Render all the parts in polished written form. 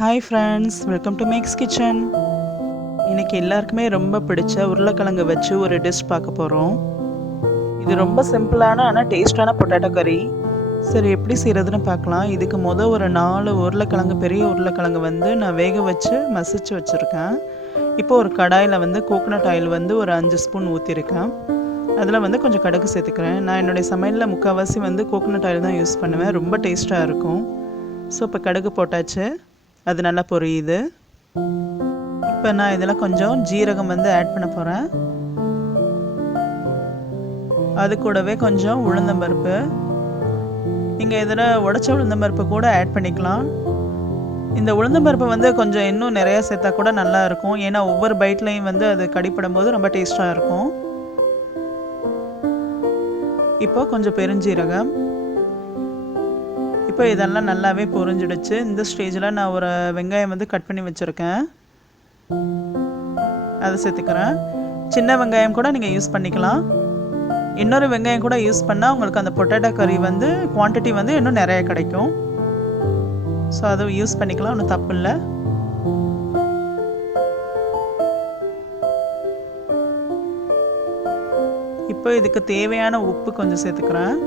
Hi friends, welcome to Mek'skitchen. இன்றைக்கி எல்லாருக்குமே ரொம்ப பிடிச்ச உருளைக்கிழங்கு வச்சு ஒரு டிஷ் பார்க்க போகிறோம். இது ரொம்ப சிம்பிளான ஆனால் டேஸ்டான பொட்டேட்டோ கறி. சரி, எப்படி செய்கிறதுன்னு பார்க்கலாம். இதுக்கு ஒரு 4 உருளைக்கிழங்கு, பெரிய உருளைக்கிழங்கு நான் வேக வச்சு மசிச்சு வச்சுருக்கேன். இப்போ ஒரு கடாயில் கோகோனட் ஆயில் ஒரு 5 ஸ்பூன் ஊற்றிருக்கேன். அதில் கொஞ்சம் கடுகு சேர்த்துக்கிறேன். நான் என்னுடைய சமையலில் முக்கால்வாசி கோகோனட் ஆயில் தான் யூஸ் பண்ணுவேன். ரொம்ப டேஸ்ட்டாக இருக்கும். ஸோ இப்போ கடுகு போட்டாச்சு, அது நல்லா பொரியுது. இப்போ நான் இதில் கொஞ்சம் ஜீரகம் ஆட் பண்ண போகிறேன். அது கூடவே கொஞ்சம் உளுந்தம்பருப்பு. நீங்கள் இதில் உடச்ச உளுந்தம்பருப்பு கூட ஆட் பண்ணிக்கலாம். இந்த உளுந்தம்பருப்பு கொஞ்சம் இன்னும் நிறையா சேர்த்தா கூட நல்லா இருக்கும். ஏன்னா ஒவ்வொரு பைட்லையும் அது கடிப்படும் போது ரொம்ப டேஸ்ட்டாக இருக்கும். இப்போ கொஞ்சம் பெருஞ்சீரகம். இப்போ இதெல்லாம் நல்லாவே பொரிஞ்சிடுச்சு. இந்த ஸ்டேஜில் நான் ஒரு வெங்காயம் கட் பண்ணி வச்சுருக்கேன், அதை சேர்த்துக்கிறேன். சின்ன வெங்காயம் கூட நீங்கள் யூஸ் பண்ணிக்கலாம். இன்னொரு வெங்காயம் கூட யூஸ் பண்ணால் உங்களுக்கு அந்த பொட்டேட்டோ கறி குவான்டிட்டி இன்னும் நிறைய கிடைக்கும். ஸோ அதை யூஸ் பண்ணிக்கலாம், ஒன்றும் தப்பு இல்லை. இப்போ இதுக்கு தேவையான உப்பு கொஞ்சம் சேர்த்துக்கிறேன்.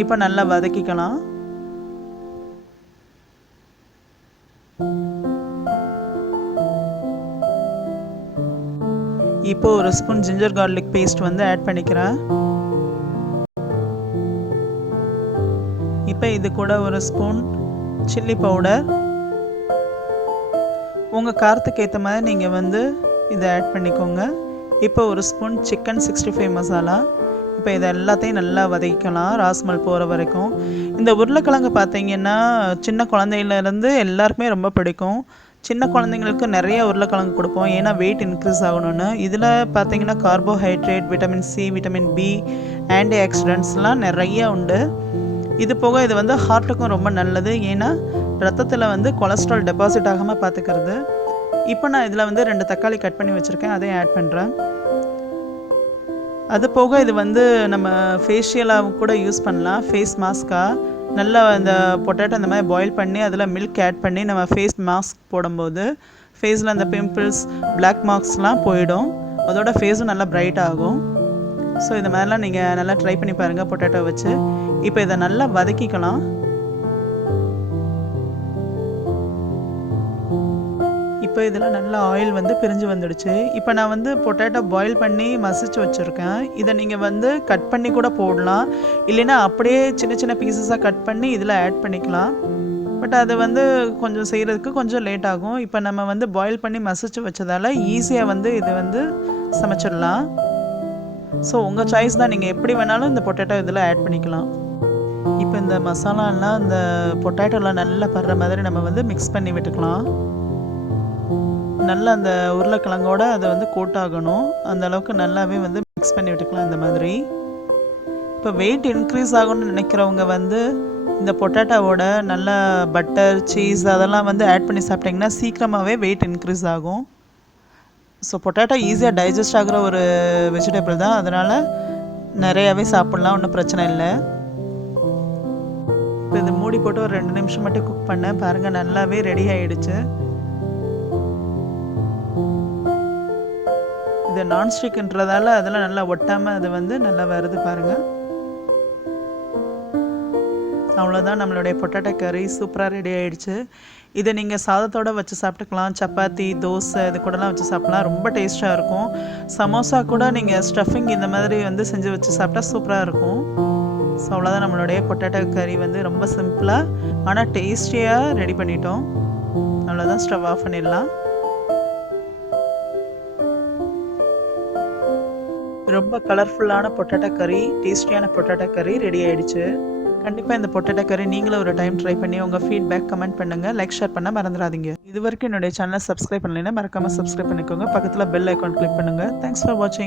இப்போ நல்லா வதக்கிக்கலாம். இப்போ ஒரு spoon ginger garlic paste add பண்ணிக்கிறேன். இப்போ இது கூட ஒரு ஸ்பூன் சில்லி பவுடர். உங்கள் காரத்துக்கு ஏற்ற மாதிரி நீங்கள் இதை ஆட் பண்ணிக்கோங்க. இப்போ ஒரு ஸ்பூன் சிக்கன் 65 மசாலா. இப்போ இதை எல்லாத்தையும் நல்லா வதக்கிக்கலாம், ராஸ்மல் போகிற வரைக்கும். இந்த உருளைக்கிழங்கு பார்த்தீங்கன்னா சின்ன குழந்தையிலேருந்து எல்லாருக்குமே ரொம்ப பிடிக்கும். சின்ன குழந்தைங்களுக்கு நிறைய உருளைக்கிழங்கு கொடுப்போம், ஏன்னா வெயிட் இன்க்ரீஸ் ஆகணும்னு. இதில் பார்த்தீங்கன்னா carbohydrate, vitamin C, vitamin B, anti ஆக்சிடென்ட்ஸ்லாம் நிறைய உண்டு. இது போக இது ஹார்ட்டுக்கும் ரொம்ப நல்லது, ஏன்னா ரத்தத்தில் கொலஸ்ட்ரால் டெபாசிட் ஆகாமல் பார்த்துக்கிறது. இப்போ நான் இதில் 2 தக்காளி கட் பண்ணி வச்சுருக்கேன், அதையும் ஆட் பண்ணுறேன். அது போக இது நம்ம ஃபேஷியலாக கூட யூஸ் பண்ணலாம், ஃபேஸ் மாஸ்க்காக. நல்லா இந்த பொட்டேட்டோ அந்த மாதிரி பாயில் பண்ணி அதில் மில்க் ஆட் பண்ணி நம்ம ஃபேஸ் மாஸ்க் போடும்போது ஃபேஸில் அந்த பிம்பிள்ஸ், பிளாக் மார்க்ஸ்லாம் போயிடும். அதோட ஃபேஸும் நல்லா பிரைட் ஆகும். ஸோ இது மாதிரிலாம் நீங்கள் நல்லா ட்ரை பண்ணி பாருங்கள் பொட்டேட்டோ வச்சு. இப்போ இதை நல்லா வதக்கிக்கலாம். இப்போ இதில் நல்லா ஆயில் பிரிஞ்சு வந்துடுச்சு. இப்போ நான் பொட்டேட்டோ பாயில் பண்ணி மசிச்சு வச்சுருக்கேன். இதை நீங்கள் கட் பண்ணி கூட போடலாம், இல்லைன்னா அப்படியே சின்ன சின்ன பீசஸாக கட் பண்ணி இதில் ஆட் பண்ணிக்கலாம். பட் அது கொஞ்சம் செய்கிறதுக்கு கொஞ்சம் லேட் ஆகும். இப்போ நம்ம பாயில் பண்ணி மசிச்சு வச்சதால் ஈஸியாக இது சமைச்சிடலாம். ஸோ உங்கள் சாய்ஸ் தான், நீங்கள் எப்படி வேணாலும் இந்த பொட்டேட்டோ இதில் ஆட் பண்ணிக்கலாம். இப்போ இந்த மசாலாலாம் இந்த பொட்டேட்டோலாம் நல்லா படுற மாதிரி நம்ம மிக்ஸ் பண்ணி விட்டுக்கலாம். நல்லா அந்த உருளைக்கிழங்கோட அது கோட் ஆகணும், அந்த அளவுக்கு நல்லாவே மிக்ஸ் பண்ணி விட்டுக்கலாம் இந்த மாதிரி. இப்போ வெயிட் இன்க்ரீஸ் ஆகணும்னு நினைக்கிறவங்க இந்த பொட்டேட்டோவோட நல்லா பட்டர், சீஸ் அதெல்லாம் ஆட் பண்ணி சாப்பிட்டிங்கன்னா சீக்கிரமாகவே வெயிட் இன்க்ரீஸ் ஆகும். ஸோ பொட்டேட்டோ ஈஸியாக டைஜஸ்ட் ஆகிற ஒரு வெஜிடபிள் தான், அதனால் நிறையாவே சாப்பிட்லாம், ஒன்றும் பிரச்சனை இல்லை. இப்போ இது மூடி போட்டு ஒரு 2 நிமிஷம் மட்டும் குக் பண்ணேன். பாருங்கள், நல்லாவே ரெடி ஆகிடுச்சு. இது நான்ஸ்டிக்ன்றதால அதெல்லாம் நல்லா ஒட்டாமல் அது நல்லா வருது பாருங்கள். அவ்வளோதான், நம்மளுடைய பொட்டேட்டோ கறி சூப்பராக ரெடி ஆகிடுச்சு. இதை நீங்கள் சாதத்தோடு வச்சு சாப்பிட்டுக்கலாம், சப்பாத்தி, தோசை இது கூடலாம் வச்சு சாப்பிட்லாம், ரொம்ப டேஸ்ட்டாக இருக்கும். சமோசா கூட நீங்கள் ஸ்டஃபிங் இந்த மாதிரி செஞ்சு வச்சு சாப்பிட்டா சூப்பராக இருக்கும். ஸோ அவ்வளோதான், நம்மளுடைய பொட்டேட்டோ கறி ரொம்ப சிம்பிளாக ஆனால் டேஸ்டியாக ரெடி பண்ணிட்டோம். அவ்வளோதான், ஸ்டவ் ஆஃப் பண்ணிடலாம். ரொம்ப கலர்ஃபுல்லான பொட்டேட்டோ கறி, டேஸ்டியான பொட்டேட்டோ கறி ரெடி ஆகிடுச்சு. கண்டிப்பாக இந்த பொட்டேட்டோ கறி நீங்களும் ஒரு டைம் ட்ரை பண்ணி உங்கள் ஃபீட்பேக் கமெண்ட் பண்ணுங்கள், லைக் ஷேர் பண்ண மறந்துடாதீங்க. இது வரைக்கும் என்னுடைய சேனலை சப்ஸ்கிரைப் பண்ணலைன்னா மறக்காமல் சப்ஸ்கிரைப் பண்ணிக்கோங்க. பக்கத்தில் பெல் ஐக்கான் கிளிக் பண்ணுங்கள். தேங்க்ஸ் ஃபார் வாட்சிங்.